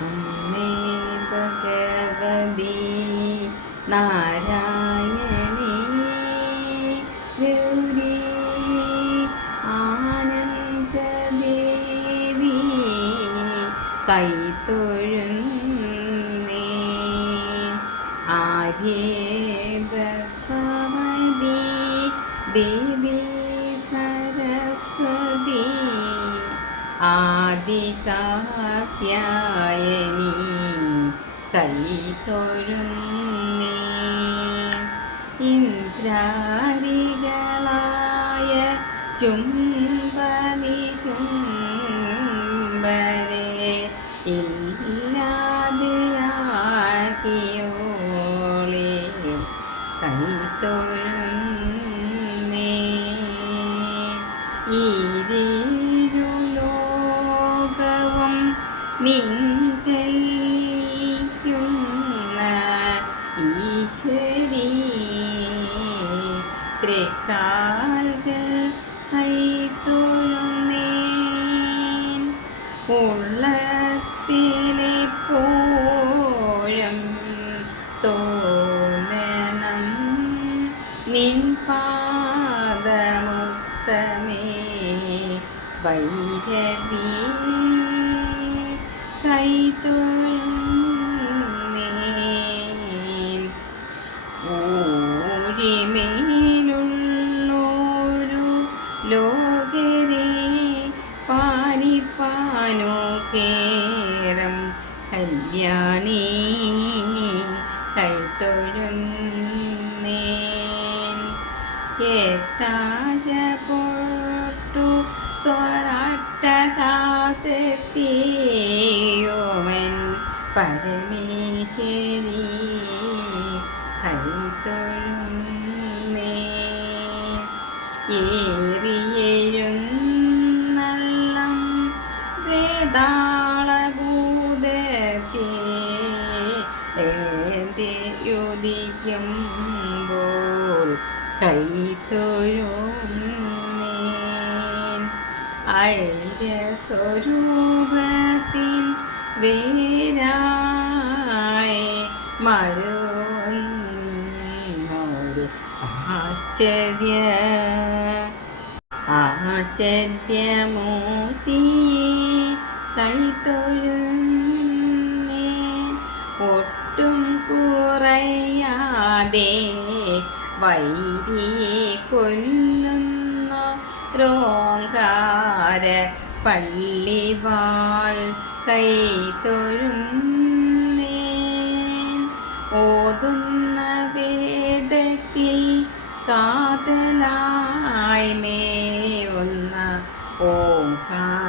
അമ്മേ ഭഗവതി നാരായണി ഗൗരി ആനന്ദദേവി കൈത്തൊഴുന്നേ ആര്യേ ഭഗവതി ദേവി സരസ്വതി ആദികാത്യായനി കൈത്തൊഴുന്നേ ഇന്ദ്രാരികളായ ചുംബനി ചുംബരെ ഇല്ലാതെയാക്കിയോളെ. കൈത്തൊഴുന്നേ നിങ്കലിക്കുന്ന ഈശ്വരീ തൃക്കാൽകൾ കൈത്തൊഴുന്നേൻ ഉള്ളത്തിലെപ്പോഴും തോന്നണം. നിൻ പാദമുക്തമേ വൈരവി കൈത്തൊഴുന്നേൻ ഊരിമേലുള്ളോരു ലോകരെ പാലിപ്പാനോ കേരം കല്യാണി സ്വരാട്ടഹാസത്തിയോമൻ പരമേശ്വരി കൈത്തൊഴുന്നേ ഏറിയെഴുന്നള്ളം വേതാളഭൂതത്തെ ഏന്തിയുദിക്കുമ്പോൾ കൈത്തൊഴുന്നേൻ ഐരസ്വരൂപത്തിൻ വേരായി മരുന്നൊരു ആശ്ചര്യ ആശ്ചര്യമൂർത്തി കൈത്തൊഴുന്നേ ഒട്ടും കുറയാതെ വൈരിയെ കൊല്ലുന്ന. രോങ്കാര പള്ളിവാൾ കൈത്തൊഴുന്നേ ഓതുന്ന വേദത്തിൽ കാതലായി മേവുന്ന ഓംകാരമൂർത്തിയെ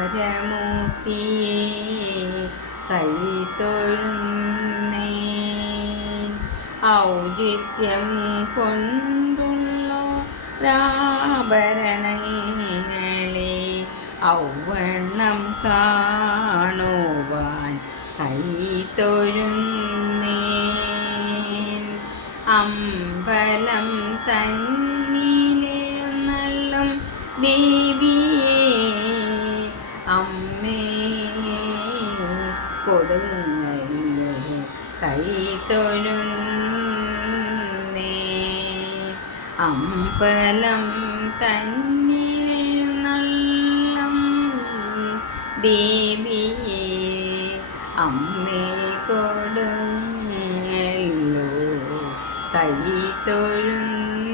കൈത്തൊഴുന്നേ ഔചിത്യം കൊണ്ടുള്ള രാഭരണങ്ങളെ ഔവണ്ണം കാണുവാൻ കൈത്തൊഴുന്നേൻ അമ്പലം തന്നിലെഴുന്നള്ളും ദേവിയെ അമ്മേ കൊടുങ്ങല്ലോ കൈത്തൊഴുന്നേ അമ്പലം തന്നിലെഴുന്നള്ളും ദേവിയെ അമ്മേ കൊടുങ്ങല്ലോ കൈ കൈത്തൊഴുന്നേ